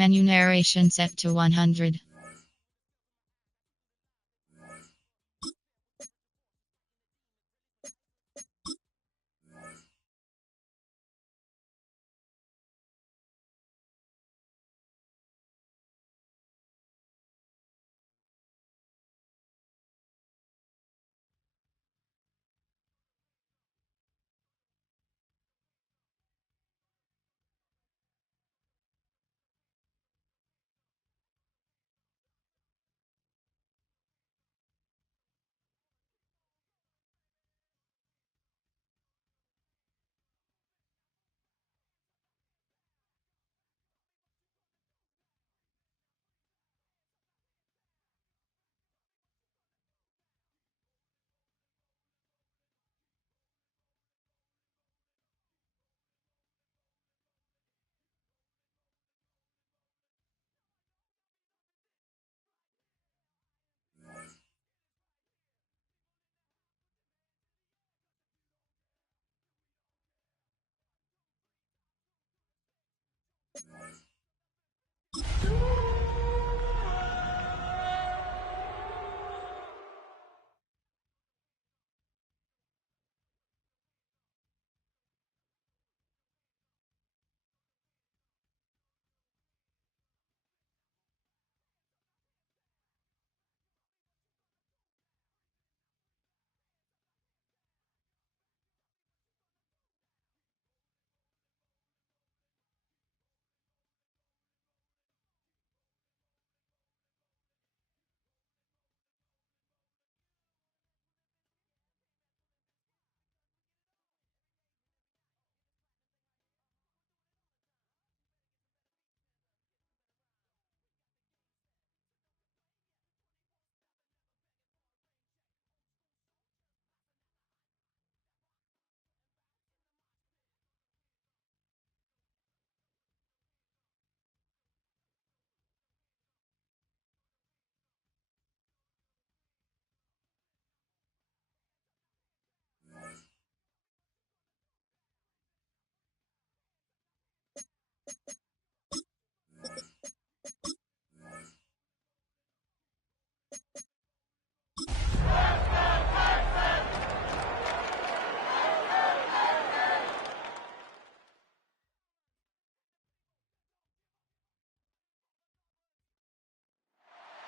Menu narration set to 100.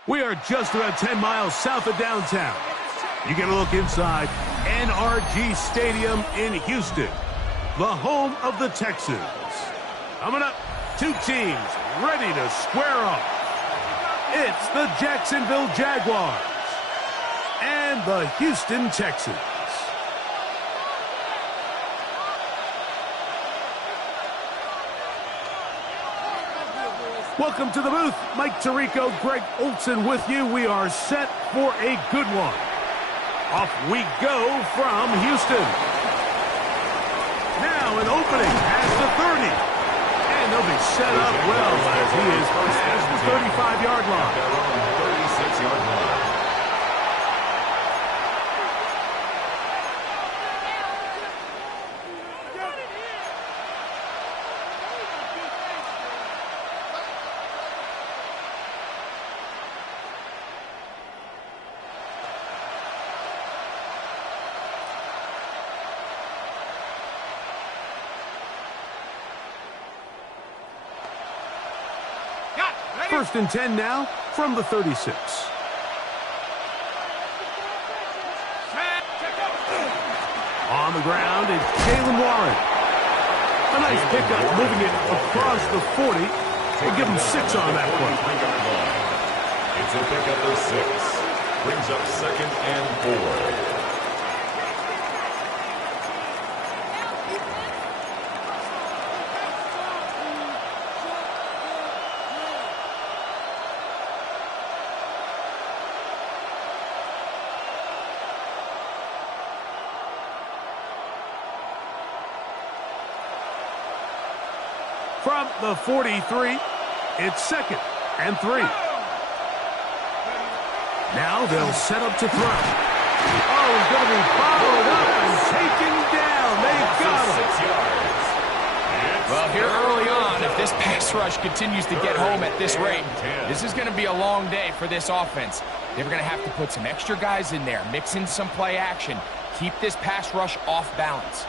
We are just about 10 miles south of downtown. You get a look inside NRG Stadium in Houston, the home of the Texans. Coming up, two teams ready to square off. It's the Jacksonville Jaguars and the Houston Texans. Welcome to the booth. Mike Tirico, Greg Olson with you. We are set for a good one. Off we go from Houston. Now an opening as the 30. And they'll be set up well as he is past the 35-yard line. 36-yard line. First and 10 now from the 36. On the ground, it's Jalen Warren. A nice pickup, moving it across the 40. We'll give him 6 on that one. It's a pickup of 6. Brings up second and 4. From the 43, it's second and 3. Now they'll set up to throw. Oh, he's going to be followed up and taken down. They got him. 6 yards. Well, here early on, if this pass rush continues to get home at this rate, this is going to be a long day for this offense. They're going to have to put some extra guys in there, mix in some play action, keep this pass rush off balance.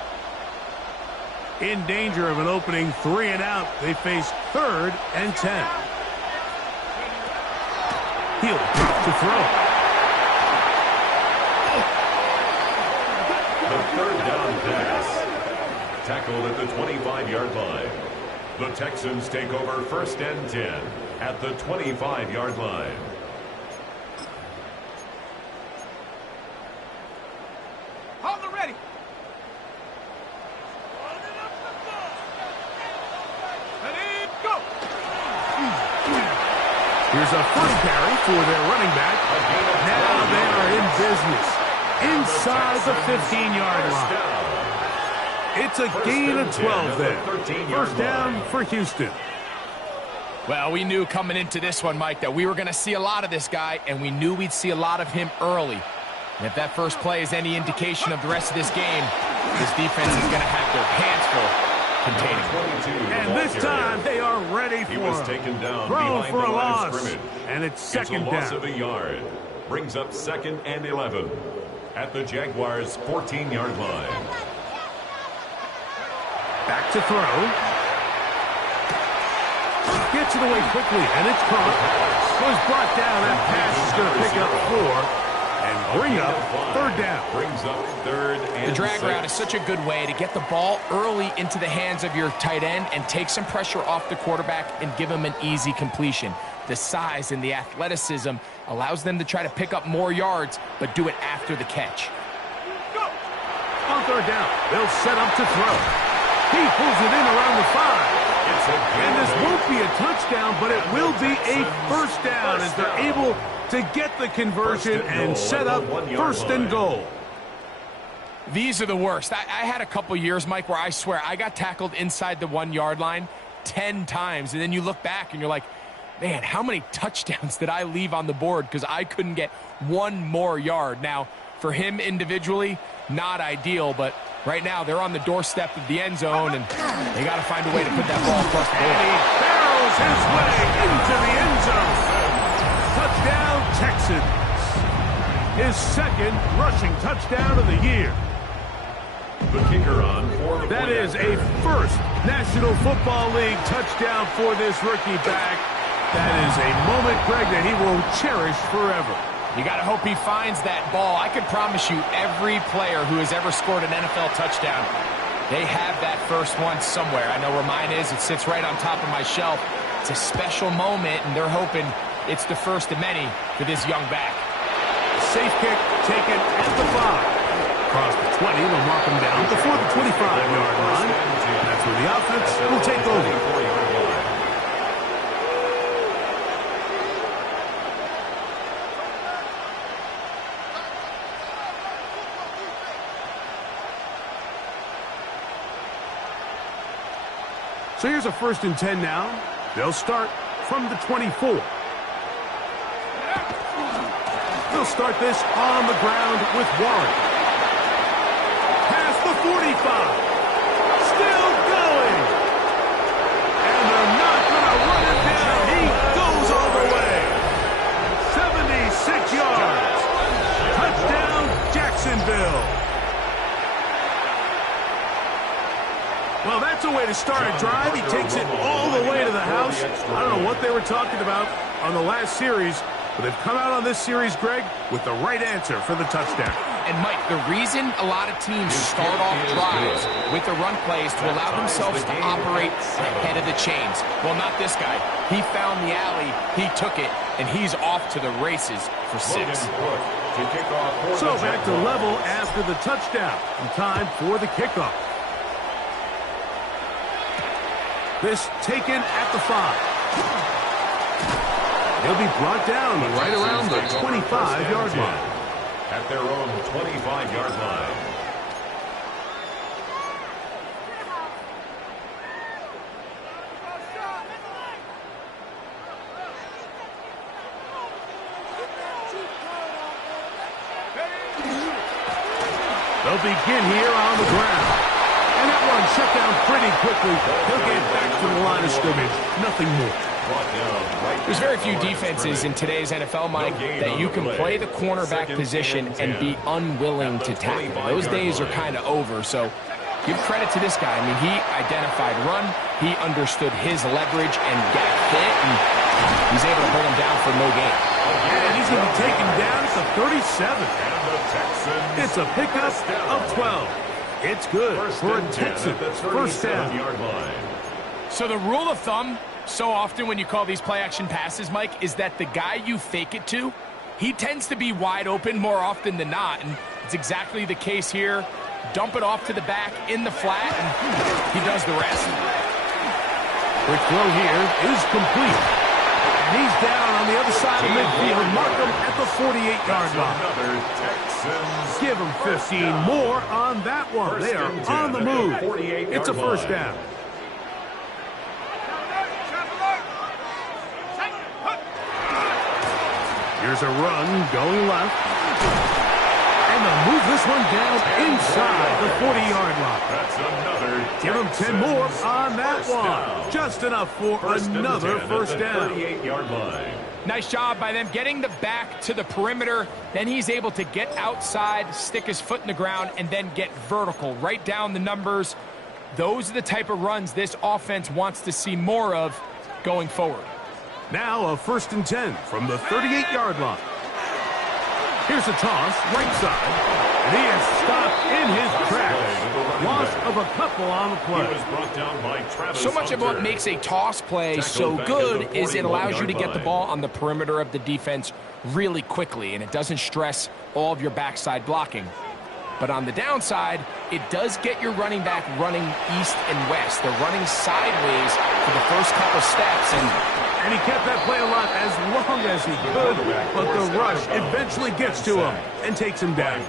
In danger of an opening 3 and out, they face 3rd and 10. He'll drop to throw. The 3rd down pass. Tackled at the 25-yard line. The Texans take over 1st and 10 at the 25-yard line. Hold it ready. Ready, go. Here's a first carry for their running back. Now they are in business inside the 15-yard line. It's a gain of 12 there. First down for Houston. Well, we knew coming into this one, Mike, that we were going to see a lot of this guy, and we knew we'd see a lot of him early. And if that first play is any indication of the rest of this game, this defense is going to have their hands full containing him. And this time they are ready for He was taken down throw behind for the a line loss. of scrimmage. And it's second It's a loss down. of a yard. Brings up 2nd and 11 at the Jaguars' 14-yard line. Back to throw. Gets it away quickly, and it's caught. Was brought down. That pass is going to pick up 4 and bring up 3rd down. Brings up 3rd and The drag 6. route is such a good way to get the ball early into the hands of your tight end and take some pressure off the quarterback and give him an easy completion. The size and the athleticism allows them to try to pick up more yards, but do it after the catch. On 3rd down, they'll set up to throw. He pulls it in around the 5. And this won't be a touchdown, but it will be a first down as they're able to get the conversion and set up 1st and goal. These are the worst. I had a couple years, Mike, where I swear I got tackled inside the 1-yard line 10 times. And then you look back and you're like, man, how many touchdowns did I leave on the board because I couldn't get one more yard? Now, for him individually, not ideal, but right now they're on the doorstep of the end zone, and they got to find a way to put that ball across the board. And he barrels his way into the end zone. Touchdown, Texans. His 2nd rushing touchdown of the year. The kicker on for the That is a first National Football League touchdown for this rookie back. That is a moment, Greg, that he will cherish forever. You got to hope he finds that ball. I can promise you every player who has ever scored an NFL touchdown, they have that first one somewhere. I know where mine is. It sits right on top of my shelf. It's a special moment, and they're hoping it's the first of many for this young back. Safe kick taken at the 5. Across the 20, they'll mark him down before the 25-yard line. And that's where the offense will take over. So here's a 1st and 10 now. They'll start from the 24. They'll start this on the ground with Warren. Past the 45. Still going. And they're not going to run it down. He goes all the way. 76 yards. Touchdown, Jacksonville. Well, that's a way to start a drive. He takes it all the way to the house. I don't know what they were talking about on the last series, but they've come out on this series, Greg, with the right answer for the touchdown. And, Mike, the reason a lot of teams start off drives with the run plays to allow themselves to operate ahead of the chains. Well, not this guy. He found the alley, he took it, and he's off to the races for 6. So back to level after the touchdown. And time for the kickoff. This taken at the 5. He'll be brought down right around the 25-yard line. At their own 25-yard line. They'll begin here on the ground. And that one shut down pretty quickly. He'll get back to the line of scrimmage. Nothing more. There's very few defenses in today's NFL, Mike, that you can play the cornerback position and be unwilling to tackle. Those days are kind of over, so give credit to this guy. I mean, he identified run, he understood his leverage and gap fit, and he's able to bring him down for no gain. And he's going to be taken down at the 37. It's a pickup of 12. It's good for a Texan first down. So the rule of thumb, so often when you call these play-action passes, Mike, is that the guy you fake it to, he tends to be wide open more often than not, and it's exactly the case here. Dump it off to the back in the flat, and he does the rest. Quick throw here is complete. And he's down on the other side of midfield. Mark him at the 48-yard line. Give him 15 more on that one. They are on the move. It's a first down. Here's a run going left. And they'll move this one down inside the 40-yard line. That's another. Give him 10 more on that one. Just enough for another first down. 38-yard line. Nice job by them getting the back to the perimeter. Then he's able to get outside, stick his foot in the ground, and then get vertical. Right down the numbers. Those are the type of runs this offense wants to see more of going forward. Now a 1st and 10 from the 38-yard line. Here's a toss, right side. And he is stopped in his tracks. Loss of a couple on the play. So much of what makes a toss play so good is it allows you to get the ball on the perimeter of the defense really quickly, and it doesn't stress all of your backside blocking. But on the downside, it does get your running back running east and west. They're running sideways for the first couple steps, and he kept that play alive as long as he could, but the rush eventually gets to him and takes him down.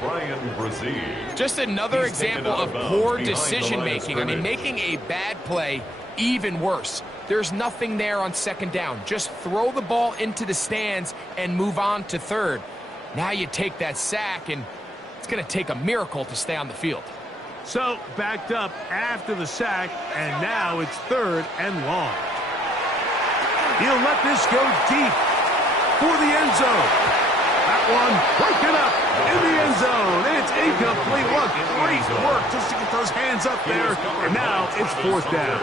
Just another example of poor decision-making. I mean, making a bad play even worse. There's nothing there on 2nd down. Just throw the ball into the stands and move on to 3rd. Now you take that sack, and it's going to take a miracle to stay on the field. So, backed up after the sack, and now it's 3rd and long. He'll let this go deep for the end zone. That one broken up in the end zone. It's incomplete. What great work just to get those hands up there. And now it's 4th down.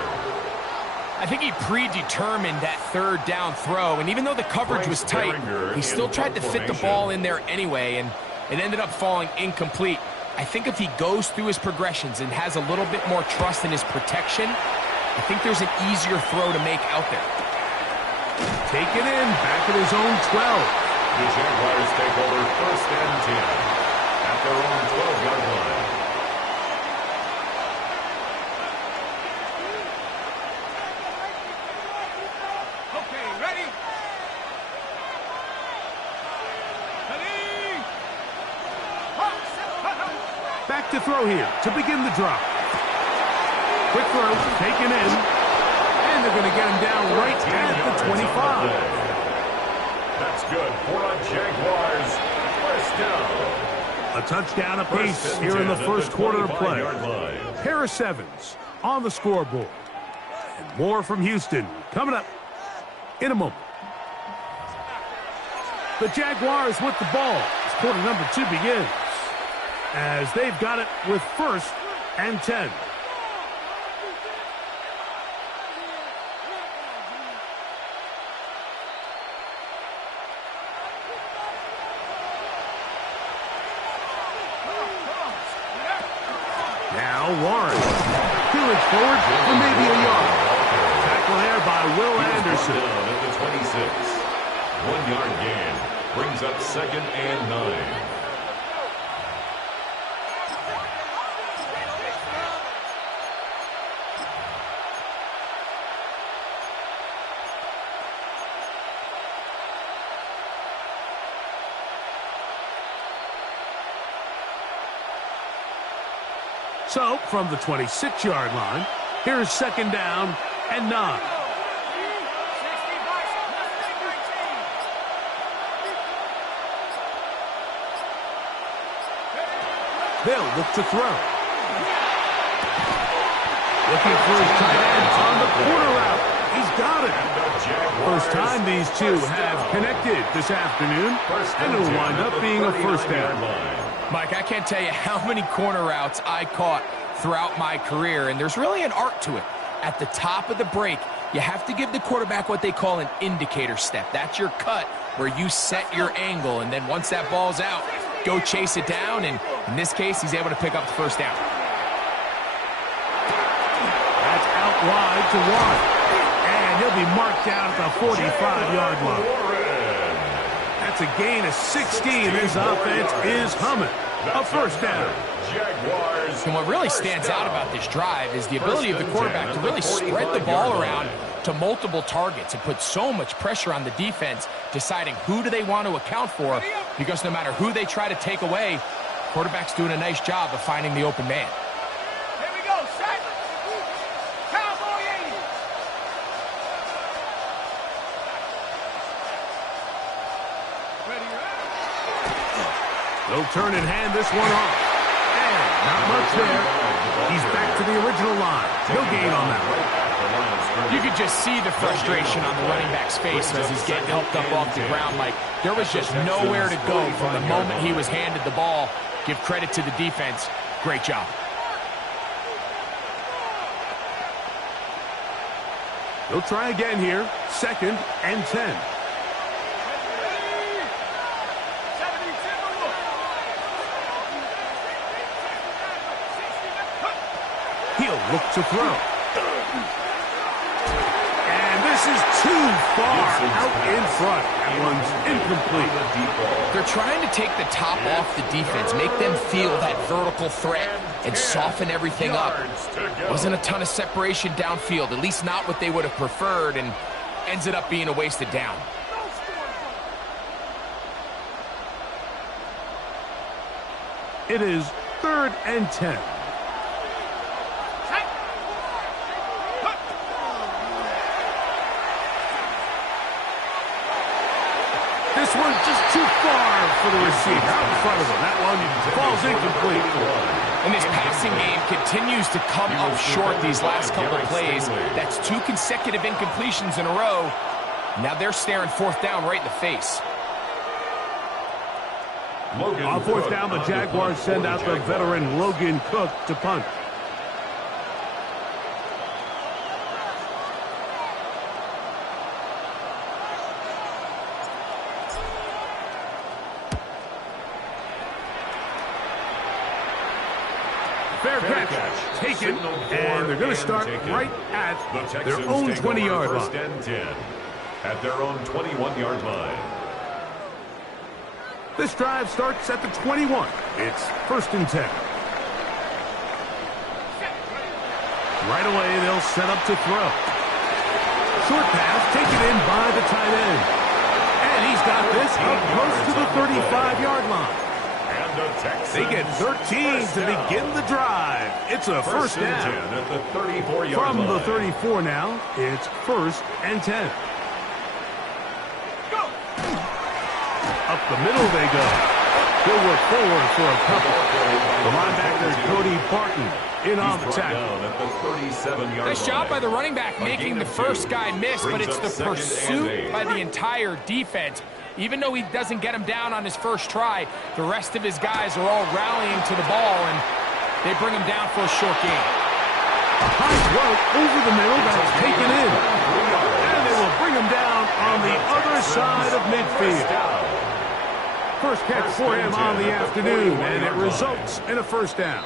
I think he predetermined that 3rd down throw, and even though the coverage was tight, he still tried to fit the ball in there anyway, and it ended up falling incomplete. I think if he goes through his progressions and has a little bit more trust in his protection, I think there's an easier throw to make out there. Taken in, back at his own 12. The Jaguars take over 1st and 10 at their own 12-yard line. Okay, ready? Back to throw here to begin the drop. Quick throw, taken in. And they're going to get him down right at the 25. That's good for a Jaguars first down. A touchdown apiece here in the first quarter of play. Paris Evans on the scoreboard. And more from Houston coming up in a moment. The Jaguars with the ball as quarter number 2 begins. As they've got it with 1st and 10. Now Warren. Peeling forward for maybe a yard. Tackle there by Will Anderson. At the 26. 1-yard gain brings up 2nd and 9. So, from the 26-yard line, here's 2nd down and 9. They'll look to throw. Looking for his tight end on the corner route. He's got it. First time these two have connected this afternoon, and it'll wind up being a first down. Mike, I can't tell you how many corner routes I caught throughout my career, and there's really an art to it. At the top of the break, you have to give the quarterback what they call an indicator step. That's your cut where you set your angle, and then once that ball's out, go chase it down, and in this case, he's able to pick up the first down. That's out wide to Warren, and he'll be marked down at the 45-yard line. That's a gain of 16. This offense is humming. A first down. And what really stands out about this drive is the ability of the quarterback to really spread the ball around to multiple targets and put so much pressure on the defense, deciding who do they want to account for, because no matter who they try to take away, quarterback's doing a nice job of finding the open man. Here we go, set. Cowboy 80. They'll turn and hand this one off. And not much there. He's back to the original line. No gain on that one. You could just see the frustration on the running back's face as he's getting helped up off the ground. Like, there was just nowhere to go from the moment he was handed the ball. Give credit to the defense. Great job. They'll try again here. 2nd and 10. He'll look to throw. And this is too far out in front. That one's incomplete. They're trying to take the top off the defense, make them feel that vertical threat, and soften everything up. Wasn't a ton of separation downfield, at least not what they would have preferred, and ends it up being a wasted down. It is 3rd and 10. This one's just too far for the receiver. Out in front of him. That one falls incomplete. And this passing game continues to come up short these last couple of plays. That's 2 consecutive incompletions in a row. Now they're staring 4th down right in the face. On 4th down, the Jaguars send out the veteran Logan Cook to punt. Fair catch, taken, and they're going to start right at their own 20-yard line. 1st and 10 at their own 21-yard line. This drive starts at the 21. It's 1st and 10. Right away, they'll set up to throw. Short pass taken in by the tight end. And he's got this up close to the 35-yard line. They get 13 to begin the drive. It's a first down. At the 34-yard From line. the 34 now, it's 1st and 10. Up the middle they go. He'll work forward for a couple. The linebacker, Cody Barton, in on the tackle. Nice job by the running back making the first guy miss, but it's the pursuit by the entire defense. Even though he doesn't get him down on his first try, the rest of his guys are all rallying to the ball, and they bring him down for a short gain. High throw over the middle, that's taken in. And they will bring him down on the other side of midfield. First catch for him on the afternoon, and it results in a first down.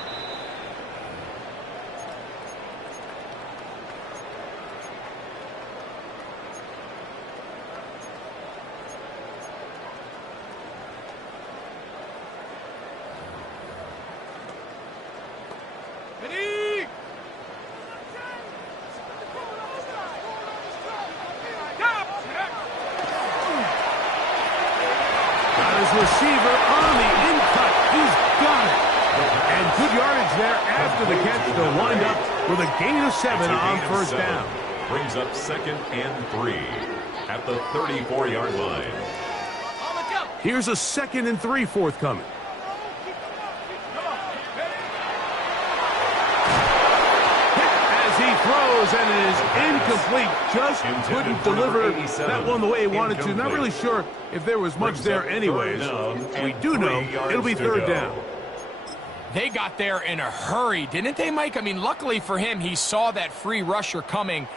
Receiver on the in-cut. He's got it. And good yardage there after the catch to wind up with a gain of 7 on first down. Brings up 2nd and 3 at the 34-yard line. Here's a 2nd and 3 forthcoming. Hit as he incomplete. Just couldn't deliver that one the way he wanted to. Not really sure if there was much there anyways. We do know it'll be third down. They got there in a hurry, didn't they, Mike? I mean, luckily for him, he saw that free rusher coming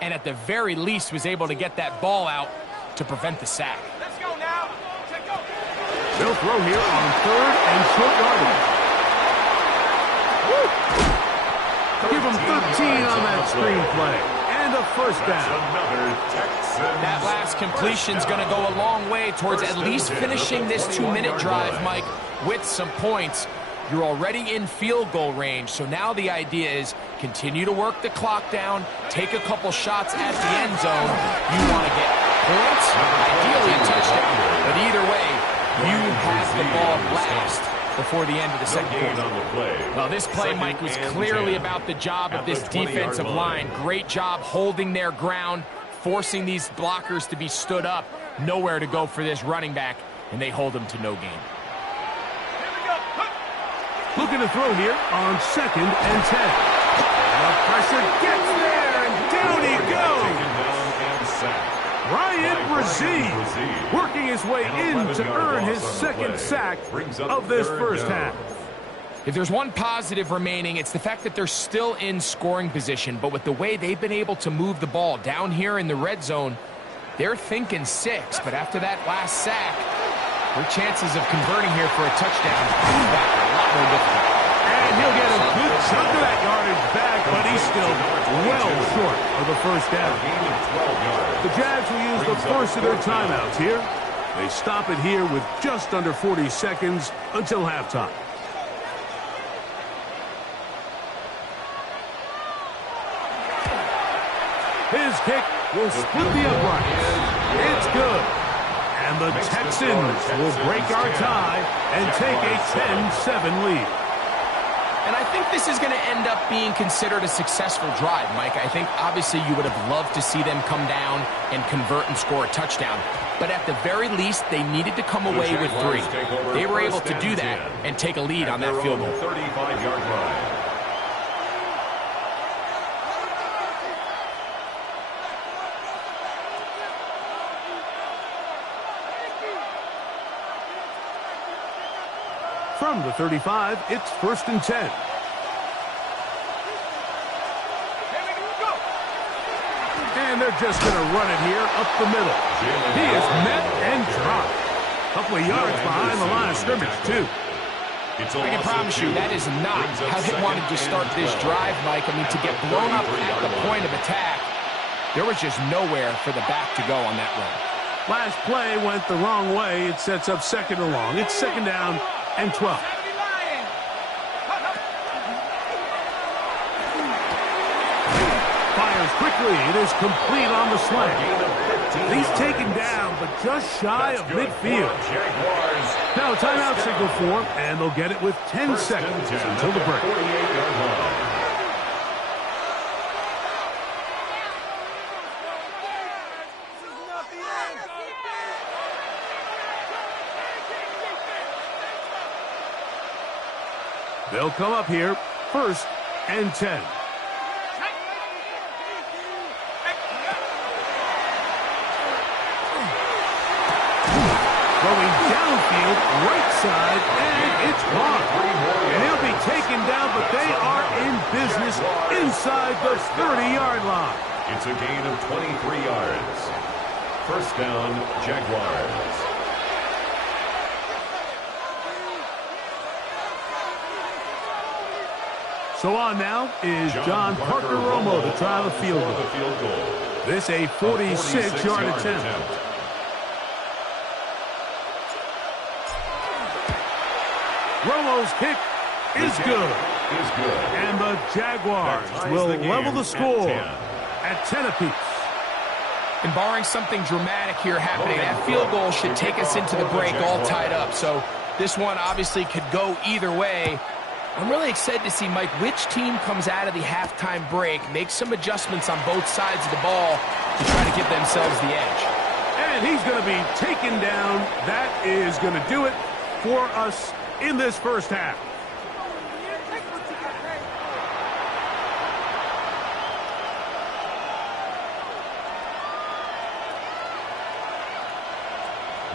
and at the very least was able to get that ball out to prevent the sack. Let's go now. Let's go. They'll throw here on third and short yardage. Woo! Give him 13 on that screen play. And a first down. That last completion's going to go a long way towards at least finishing this 2-minute drive, Mike, with some points. You're already in field goal range, so now the idea is continue to work the clock down, take a couple shots at the end zone. You want to get points, ideally a touchdown, but either way, you have the ball last before the end of the second quarter. Well, this play, Mike, was clearly about the job of this defensive line. Great job holding their ground, forcing these blockers to be stood up. Nowhere to go for this running back, and they hold him to no gain. Looking to throw here on second and 10. And the pressure gets there, and down he goes. Ryan Brazee working his way in to earn his second sack of this first half. If there's one positive remaining, it's the fact that they're still in scoring position. But with the way they've been able to move the ball down here in the red zone, they're thinking 6. But after that last sack, their chances of converting here for a touchdown are a lot more difficult. And he'll get a good chunk of that yardage back, but he's still well short of the first down. The Jags will use the first of their timeouts here. They stop it here with just under 40 seconds until halftime. His kick will split the uprights. It's good. And the Texans will break our tie and take a 10-7 lead. And I think this is going to end up being considered a successful drive, Mike. I think obviously you would have loved to see them come down and convert and score a touchdown. But at the very least, they needed to come away with 3. They were able to do that and take a lead on that field goal. 35-yard line. From the 35, it's first and 10. And they're just going to run it here up the middle. He is met and dropped. A couple of yards behind the line of scrimmage, too. I can promise you that is not how they wanted to start this drive, Mike. I mean, to get blown up at the point of attack, there was just nowhere for the back to go on that run. Last play went the wrong way. It sets up second and long. It's second down and 12. Fires quickly. It is complete on the slant. He's taken down, but just shy of midfield. Now timeout signal for him, and they'll get it with 10 seconds until the break. They'll come up here, first and 10. Going downfield, right side, and it's gone. And he'll be taken down, but they are in business inside the 30-yard line. It's a gain of 23 yards. First down, Jaguars. So on now is John Parker Romo to try the field goal. This a 46-yard attempt. Romo's kick is good. And the Jaguars will level the score at 10 apiece. And barring something dramatic here happening, that field goal should take us into the break all tied up. So this one obviously could go either way. I'm really excited to see, Mike, which team comes out of the halftime break, make some adjustments on both sides of the ball to try to give themselves the edge. And he's going to be taken down. That is going to do it for us in this first half.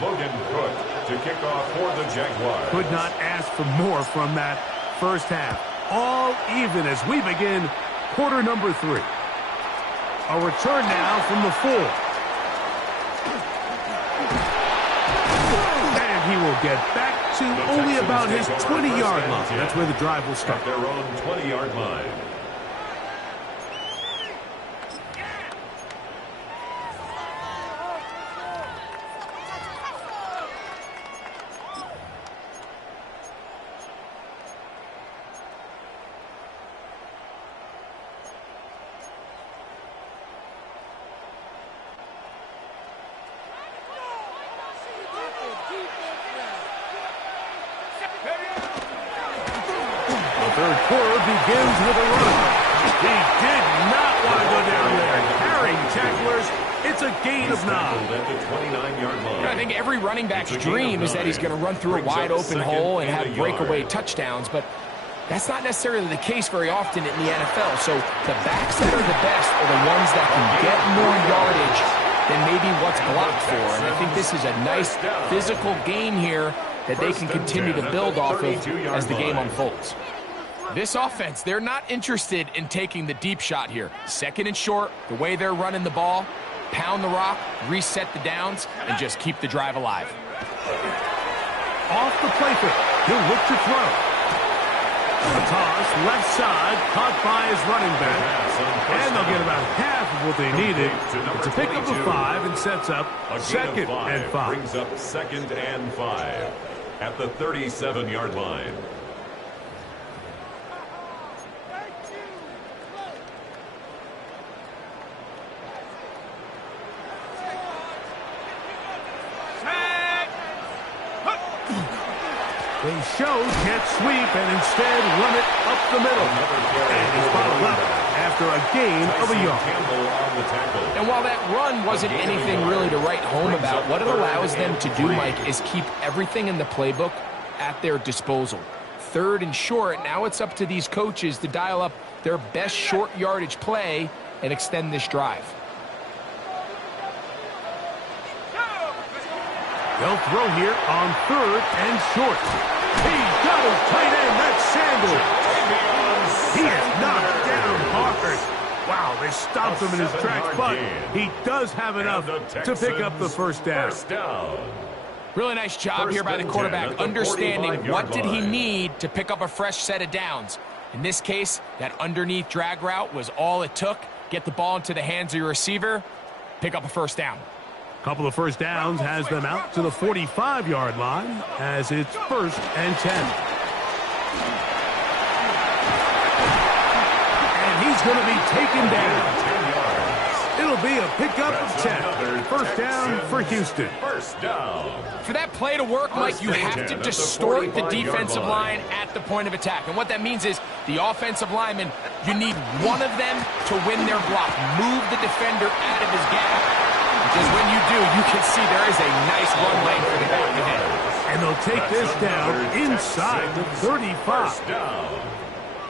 Logan Cook to kick off for the Jaguars. Could not ask for more from that first half. All even as we begin quarter number 3. A return now from the 4. And he will get back to only about his 20-yard line. That's where the drive will start. At their own 20-yard line. Third quarter begins with a run. He did not want to go down there. Carrying tacklers. It's a gain of 9. At the 29-yard line. I think every running back's dream is that he's going to run through a wide open hole and have breakaway touchdowns, but that's not necessarily the case very often in the NFL. So the backs that are the best are the ones that can get more yardage than maybe what's blocked for. And I think this is a nice physical game here that they can continue to build off of as the game unfolds. This offense, they're not interested in taking the deep shot here. Second and short, the way they're running the ball, pound the rock, reset the downs, and just keep the drive alive. Off the play fake. He'll look to throw. A toss, left side, caught by his running back. And they'll get about half of what they needed. It's a pickup of 5 and sets up second and 5. Brings up second and 5 at the 37-yard line. They show jet sweep and instead run it up the middle. And he's bottled up after a gain of a yard. And while that run wasn't anything really to write home about, what it allows them to do, Mike, is keep everything in the playbook at their disposal. Third and short, now it's up to these coaches to dial up their best short yardage play and extend this drive. They'll throw here on third and short. He's got his tight end. That's Sanders. He is knocked down hard. Wow, they stopped him in his tracks, but he does have enough to pick up the first down. Really nice job here by the quarterback, understanding what did he need to pick up a fresh set of downs. In this case, that underneath drag route was all it took. Get the ball into the hands of your receiver, pick up a first down. Couple of first downs has them out to the 45-yard line as it's first and 10. And he's going to be taken down. It'll be a pickup of 10. First down for Houston. First down. For that play to work, Mike, you have to distort the defensive line at the point of attack. And what that means is the offensive lineman, you need one of them to win their block. Move the defender out of his gap. Because when you do, you can see there is a nice run lane for the back ahead. And they'll take this down inside the 35.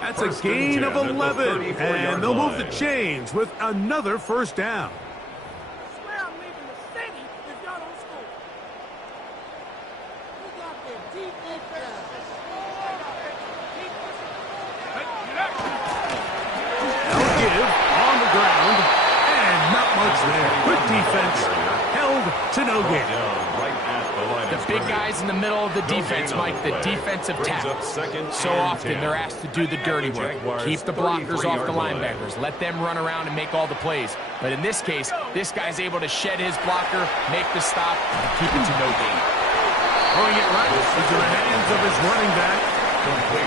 That's a gain of 11. And they'll move the chains with another first down. Swear I'm leaving the city if y'all don't score. We got their defense down. They'll give on the ground. And not much there. Good defense. Held to no gain. The big guys in the middle of the defense, Mike, the defensive tackle. So often they're asked to do the dirty work. Keep the blockers off the linebackers. Let them run around and make all the plays. But in this case, this guy's able to shed his blocker, make the stop, and keep it to no gain. Throwing it right into the hands of his running back.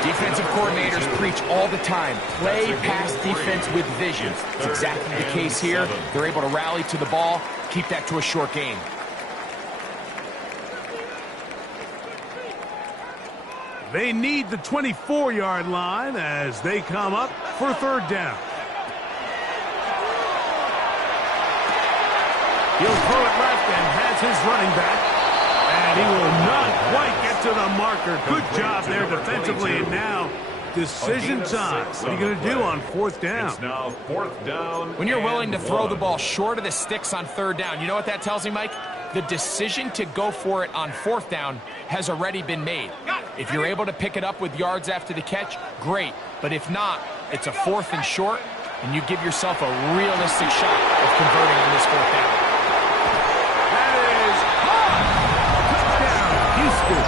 Defensive coordinators preach all the time, play pass defense with vision. It's exactly the case here. They're able to rally to the ball, keep that to a short gain. They need the 24-yard line as they come up for third down. He'll throw it left and has his running back. And he will not quite get to the marker. Good job there defensively. And now decision time. What are you going to do on fourth down? It's now fourth down. When you're willing to throw the ball short of the sticks on third down, you know what that tells me, Mike? the decision to go for it on 4th down has already been made. If you're able to pick it up with yards after the catch, great. But if not, it's a 4th and short, and you give yourself a realistic shot of converting on this 4th down. That is caught! Touchdown, Houston.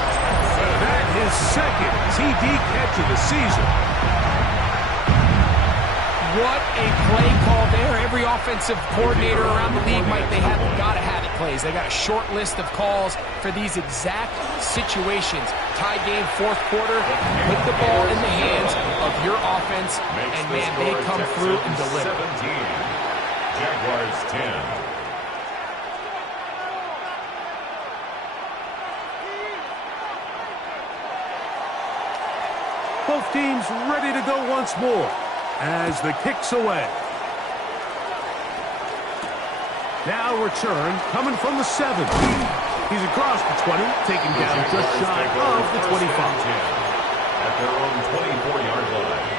That is second TD catch of the season. What a play call there. Every offensive coordinator around the league, Mike, they have got to have it plays. They got a short list of calls for these exact situations. Tie game, 4th quarter, put the ball in the hands of your offense, and man, they come through and deliver. 17. Jaguars 10. Both teams ready to go once more as the kick's away. Now return coming from the 7. He's across the 20, taken down just shy of the 25. At their own 24-yard line.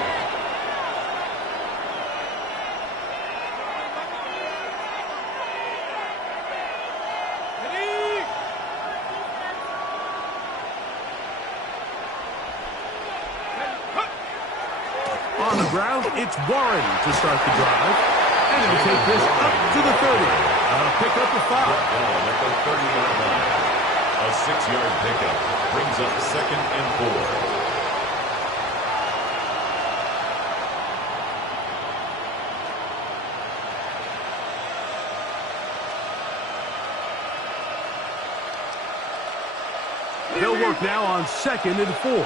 On the ground, it's Warren to start the drive. And he'll take this up to the 30. Pick up the 5. Down at the 30-yard line. A 6-yard pickup brings up 2nd and 4. They'll work now on 2nd and 4.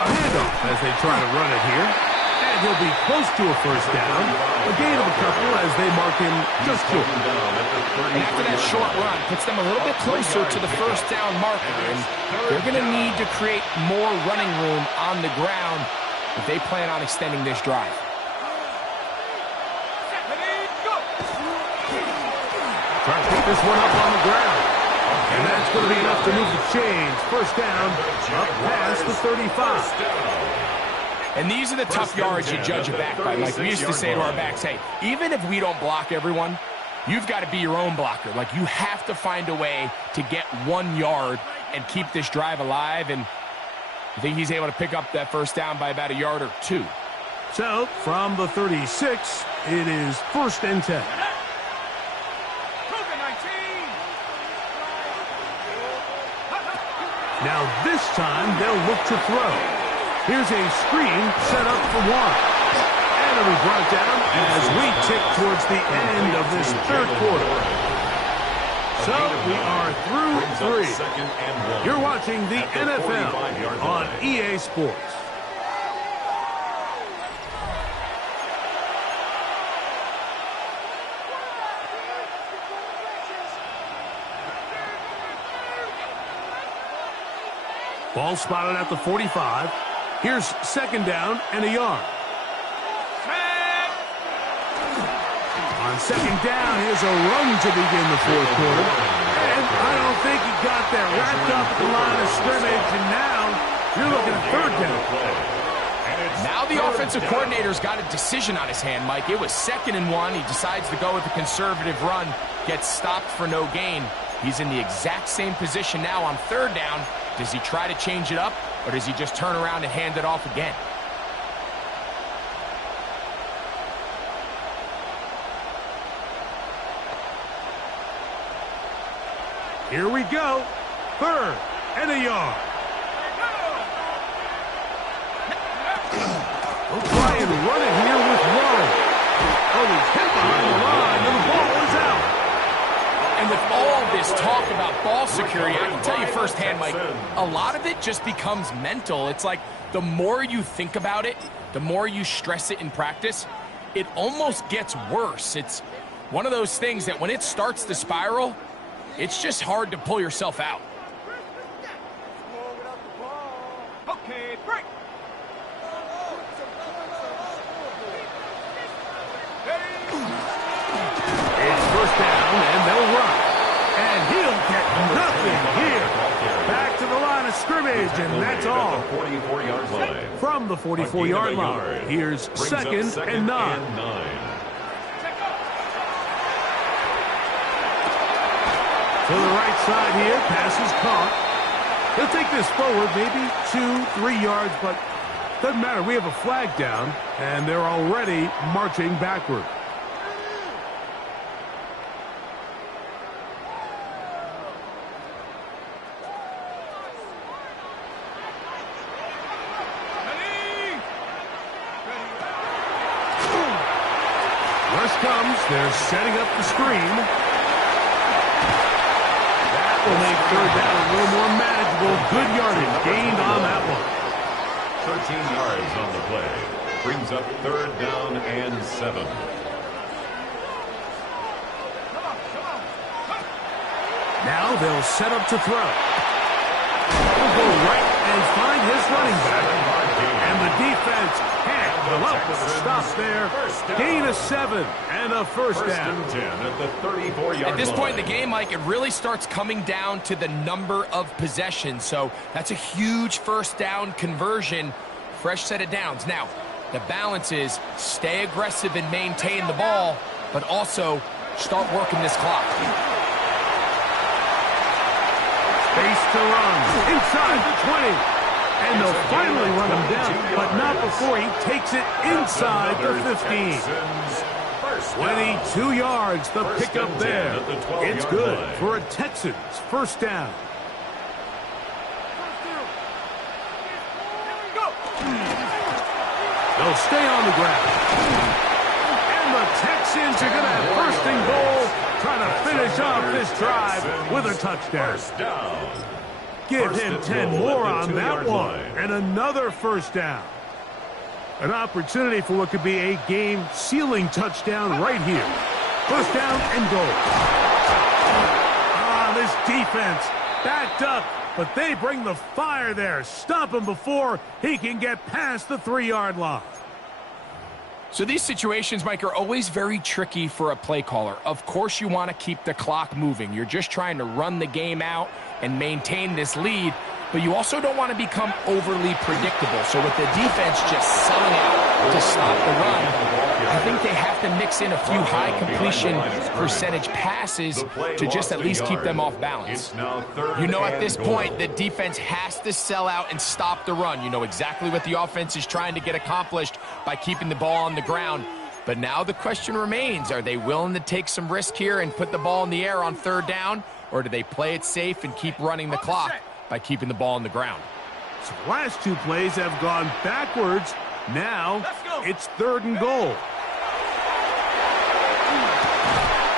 A handoff as they try to run it here. And he'll be close to a 1st down. A gain of a couple as they mark him just short. And after that short run, puts them a little bit closer to the 1st down marker. And they're going to need to create more running room on the ground if they plan on extending this drive. Try to pick this one up on the ground. And that's going to be enough to move the chains. 1st down, up past the 35. And these are the tough yards you judge a back by. Like we used to say to our backs, hey, even if we don't block everyone, you've got to be your own blocker. Like you have to find a way to get 1 yard and keep this drive alive. And I think he's able to pick up that 1st down by about a yard or 2. So, from the 36, it is 1st and 10. Now this time, they'll look to throw. Here's a screen set up for Warren. And it'll be brought down as we tick towards the end of this 3rd quarter. So we are through 3. You're watching the NFL on EA Sports. Ball spotted at the 45. Here's 2nd down and a yard. On 2nd down, here's a run to begin the 4th quarter. And I don't think he got there. Wrapped up the line of scrimmage, and now you're looking at 3rd down. Now the offensive coordinator's got a decision on his hand, Mike. It was 2nd and 1. He decides to go with a conservative run, gets stopped for no gain. He's in the exact same position now on 3rd down. Does he try to change it up, or does he just turn around and hand it off again? Here we go. 3rd and a yard. We'll try and run it here with Warren. Oh, he's hit behind the line, and the ball is out. And with all this talk about ball security, I can tell you firsthand, Mike, a lot of it just becomes mental. It's like the more you think about it, the more you stress it in practice, it almost gets worse. It's one of those things that when it starts to spiral, it's just hard to pull yourself out. Okay, break. It's 1st down, and they'll run. And he'll get nothing here. Back to the line of of scrimmage, and that's all. 44-yard line. From the 44-yard line, here's second and 9. To the right side here, pass is caught. He'll take this forward, maybe 2-3 yards, but doesn't matter. We have a flag down, and they're already marching backward. Rush comes. They're setting up the screen. That will make third down a little more manageable. Good yardage gained on that one. 13 yards on the play. Brings up third down and 7. Now they'll set up to throw. He'll go right and find his running back. And the defense can't come up with a stop there. Gain of 7 and a first down. 10 at the 34-yard line. At this point in the game, Mike, it really starts coming down to the number of possessions. So that's a huge first down conversion. Fresh set of downs. Now, the balance is stay aggressive and maintain the ball, but also start working this clock. Space to run inside the 20. And they'll finally run him down, but not before he takes it inside the 15. 22 yards, the pickup there. It's good for a Texans first down. They'll stay on the ground. And the Texans are going to have first and goal, trying to finish off this drive with a touchdown. First down. Give him 10 more on that one. And another first down. An opportunity for what could be a game-sealing touchdown right here. First down and goal. This defense backed up, but they bring the fire there. Stop him before he can get past the 3-yard line. So these situations, Mike, are always very tricky for a play caller. Of course you want to keep the clock moving. You're just trying to run the game out and maintain this lead, but you also don't want to become overly predictable. So with the defense just selling out to stop the run, I think they have to mix in a few high completion percentage passes to just at least keep them off balance. You know at this point the defense has to sell out and stop the run. You know exactly what the offense is trying to get accomplished by keeping the ball on the ground. But now the question remains, are they willing to take some risk here and put the ball in the air on third down? Or do they play it safe and keep running the clock by keeping the ball on the ground? So the last two plays have gone backwards. Now it's third and goal.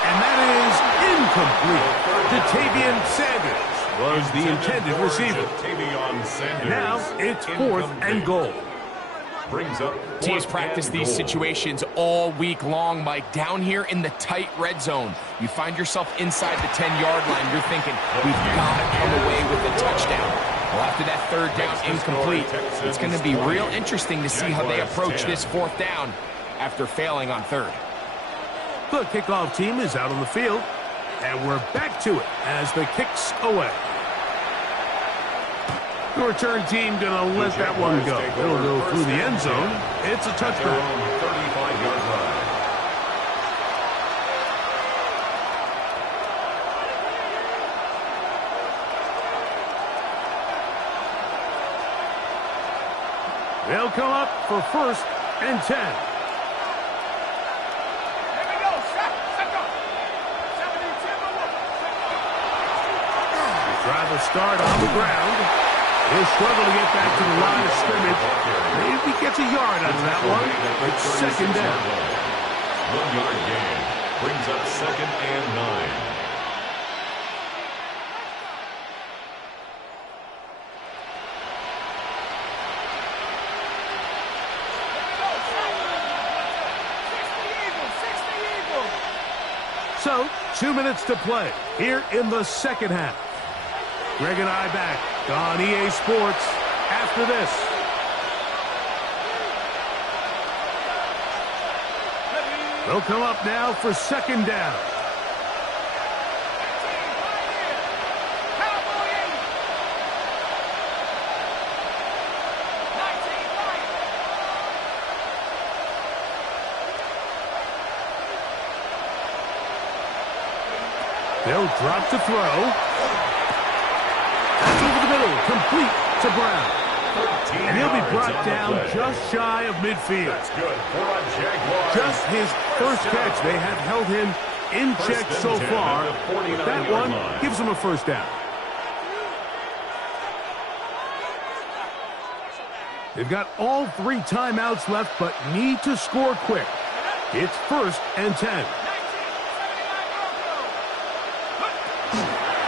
And that is incomplete. Jatavian Sanders was the intended receiver. And now it's fourth and goal. Teams practice these situations all week long, Mike. Down here in the tight red zone, you find yourself inside the 10-yard line. You're thinking, we've got to come away with a touchdown. Well, after that third down incomplete, it's going to be real interesting to see how they approach this fourth down after failing on third. The kickoff team is out on the field, and we're back to it as the kick's away. The return team going to let that one go. It'll go through the end zone. It's a touchdown. 35-yard line. They'll come up for first and 10. Drive will start on the ground. He'll struggle to get back to the line of scrimmage. Maybe he gets a yard out of that one. It's second down. 1-yard gain brings up second and 9. So, 2 minutes to play here in the second half. Greg and I back on EA Sports after this. They'll come up now for second down. They'll drop to throw. That's over the middle, complete to Brown. And he'll be brought down just shy of midfield. That's good for a Jaguar. Just his first catch. They have held him in check so far. That one gives him a first down. They've got all 3 timeouts left, but need to score quick. It's 1st and 10.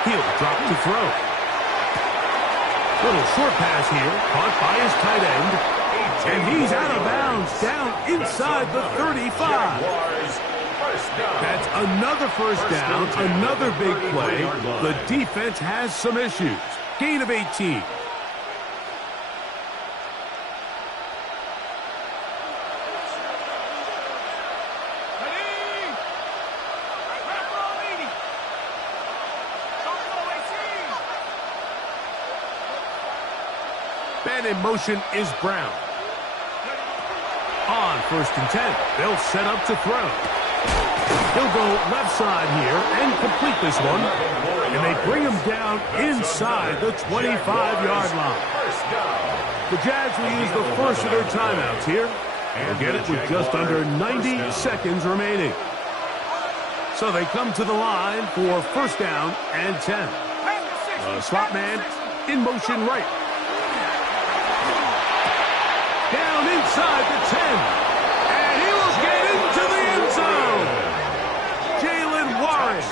He'll drop to throw. Little short pass here, caught by his tight end. And he's out of bounds, down inside the 35. That's another first down, another big play. The defense has some issues. Gain of 18. Man in motion is Brown. On 1st and 10, they'll set up to throw. He'll go left side here and complete this one. And they bring him down inside the 25-yard line. The Jags will use the first of their timeouts here. They'll get it with just under 90 seconds remaining. So they come to the line for 1st down and 10. Slot man in motion right. Down inside the 10. And he will get into the end zone. Jalen Warren.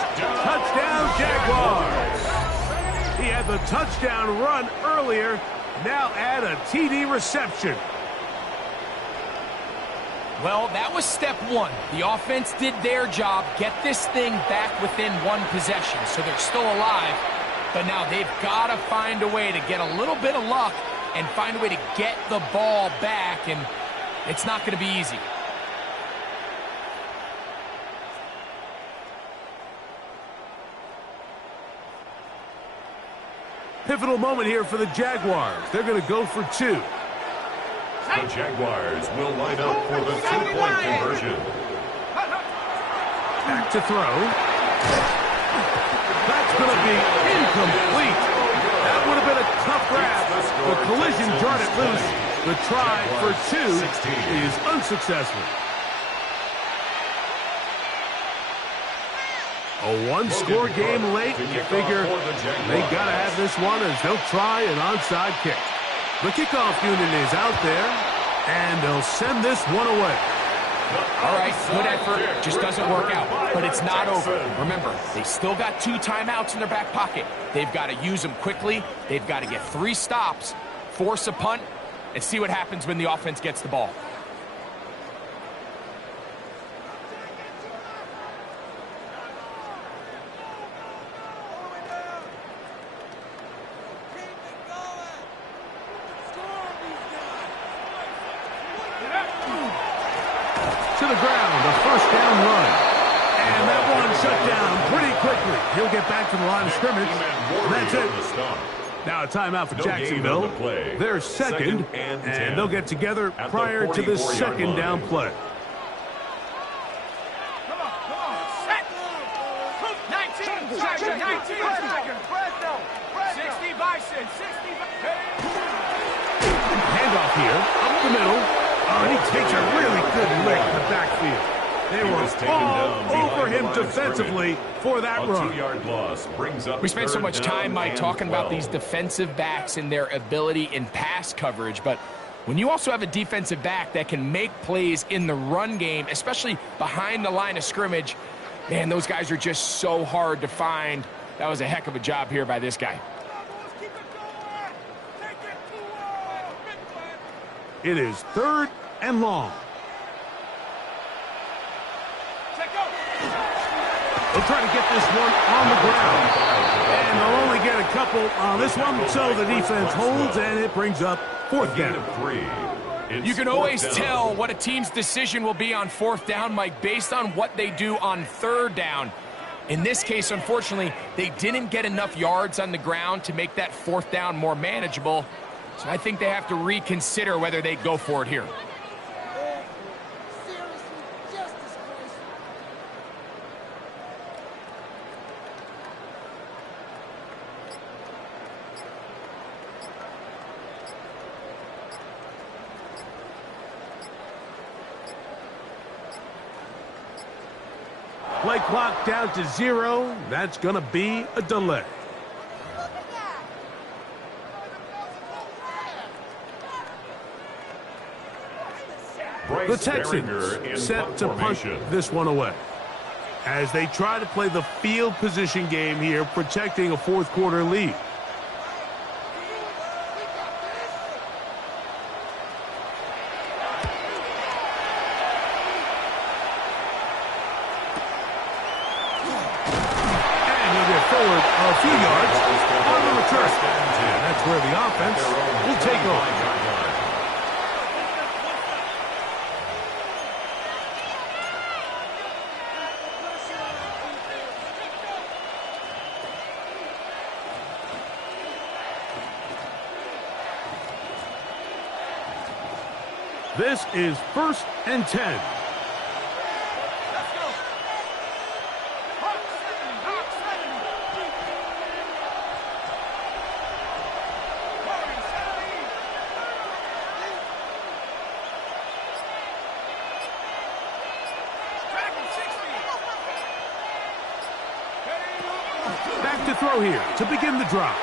Touchdown, Jaguars. He had the touchdown run earlier. Now add a TD reception. Well, that was step 1. The offense did their job, get this thing back within 1 possession, so they're still alive. But now they've got to find a way to get a little bit of luck and find a way to get the ball back, and it's not going to be easy. Pivotal moment here for the Jaguars. They're going to go for 2. The Jaguars will line up for the 2-point conversion. Back to throw. That's going to be incomplete. That would have been a tough grab. The collision jarred it loose. The try for 2 is unsuccessful. A 1-score game late. You figure they got to have this one as they'll try an onside kick. The kickoff unit is out there, and they'll send this one away. All right, good effort. Just doesn't work out. But it's not over. Remember, they still got 2 timeouts in their back pocket. They've got to use them quickly. They've got to get 3 stops, force a punt, and see what happens when the offense gets the ball. To the ground, a 1st down run. And that one shut down pretty quickly. He'll get back to the line of scrimmage. And that's it. Now a timeout for Jacksonville. They're second, and they'll get together prior to the 2nd down play. Come on, set. 19, 60 Bison, 60 Handoff here, up the middle. Oh, he takes a really good lick in the backfield. They were all over him defensively for that run. 2-yard loss brings up. We spent so much time, Mike, talking about these defensive backs and their ability in pass coverage, but when you also have a defensive back that can make plays in the run game, especially behind the line of scrimmage, man, those guys are just so hard to find. That was a heck of a job here by this guy. It is 3rd and long. They'll try to get this one on the ground. And they'll only get a couple on this one, so the defense holds, and it brings up 4th down. You can always tell what a team's decision will be on 4th down, Mike, based on what they do on 3rd down. In this case, unfortunately, they didn't get enough yards on the ground to make that 4th down more manageable. So I think they have to reconsider whether they go for it here. Play clock down to 0. That's going to be a delay. The Texans set to push this one away as they try to play the field position game here, protecting a fourth quarter lead. And he'll get forward a few yards on the return. And that's where the offense will take over. This is 1st and 10. Let's go. Back to throw here to begin the drive.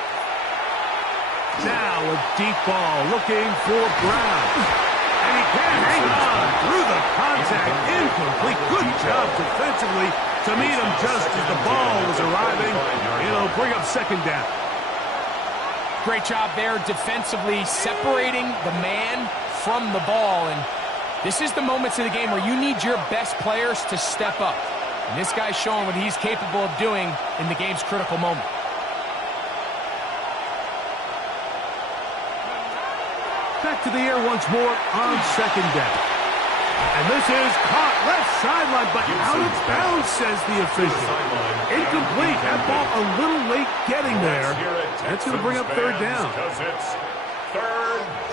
Now a deep ball looking for Brown. And he can't hang on through the contact. Incomplete. Good job defensively to meet him just as the ball was arriving. It'll bring up 2nd down. Great job there defensively, separating the man from the ball. And this is the moments of the game where you need your best players to step up. And this guy's showing what he's capable of doing in the game's critical moment. Back to the air once more on 2nd down. And this is caught left sideline, but out of bounds, says the official. Incomplete. That ball a little late getting there. That's going to bring up 3rd down.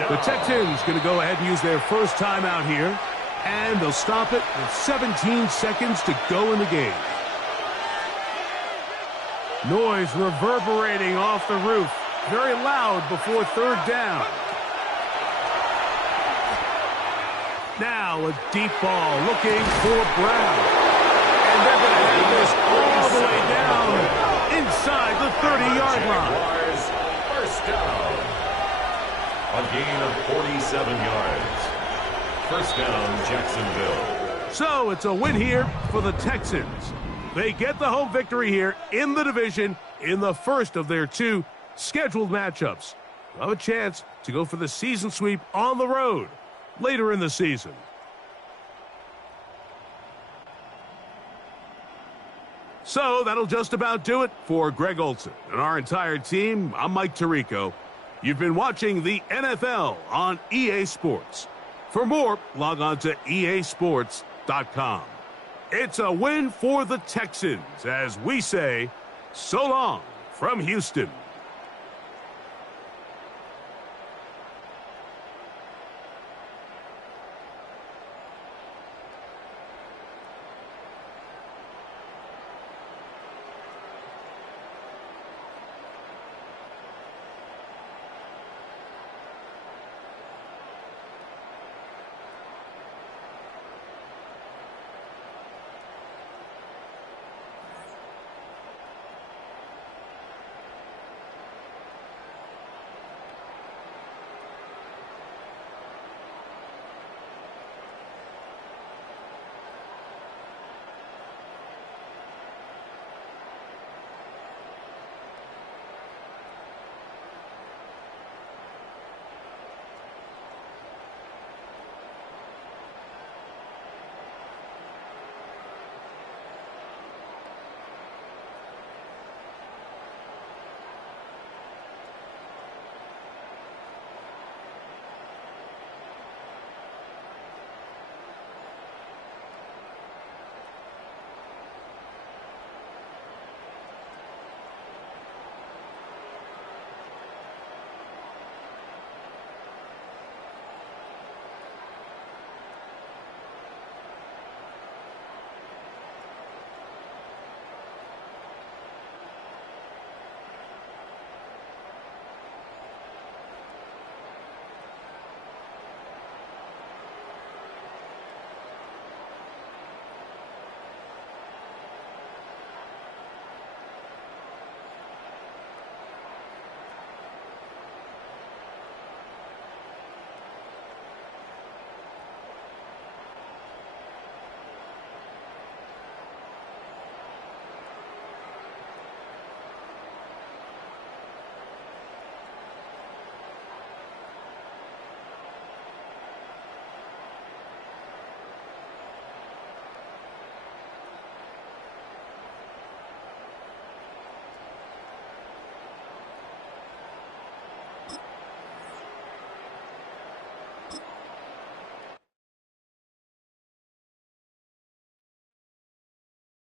The Texans going to go ahead and use their first timeout here. And they'll stop it with 17 seconds to go in the game. Noise reverberating off the roof. Very loud before 3rd down. Now a deep ball looking for Brown. And they're going to have this all the way down inside the 30-yard line. First down. A gain of 47 yards. First down, Jacksonville. So it's a win here for the Texans. They get the home victory here in the division in the first of their 2 scheduled matchups. They'll have a chance to go for the season sweep on the road later in the season. So that'll just about do it for Greg Olson and our entire team. I'm Mike Tirico. You've been watching the NFL on EA Sports. For more, log on to easports.com. It's a win for the Texans as we say so long from Houston.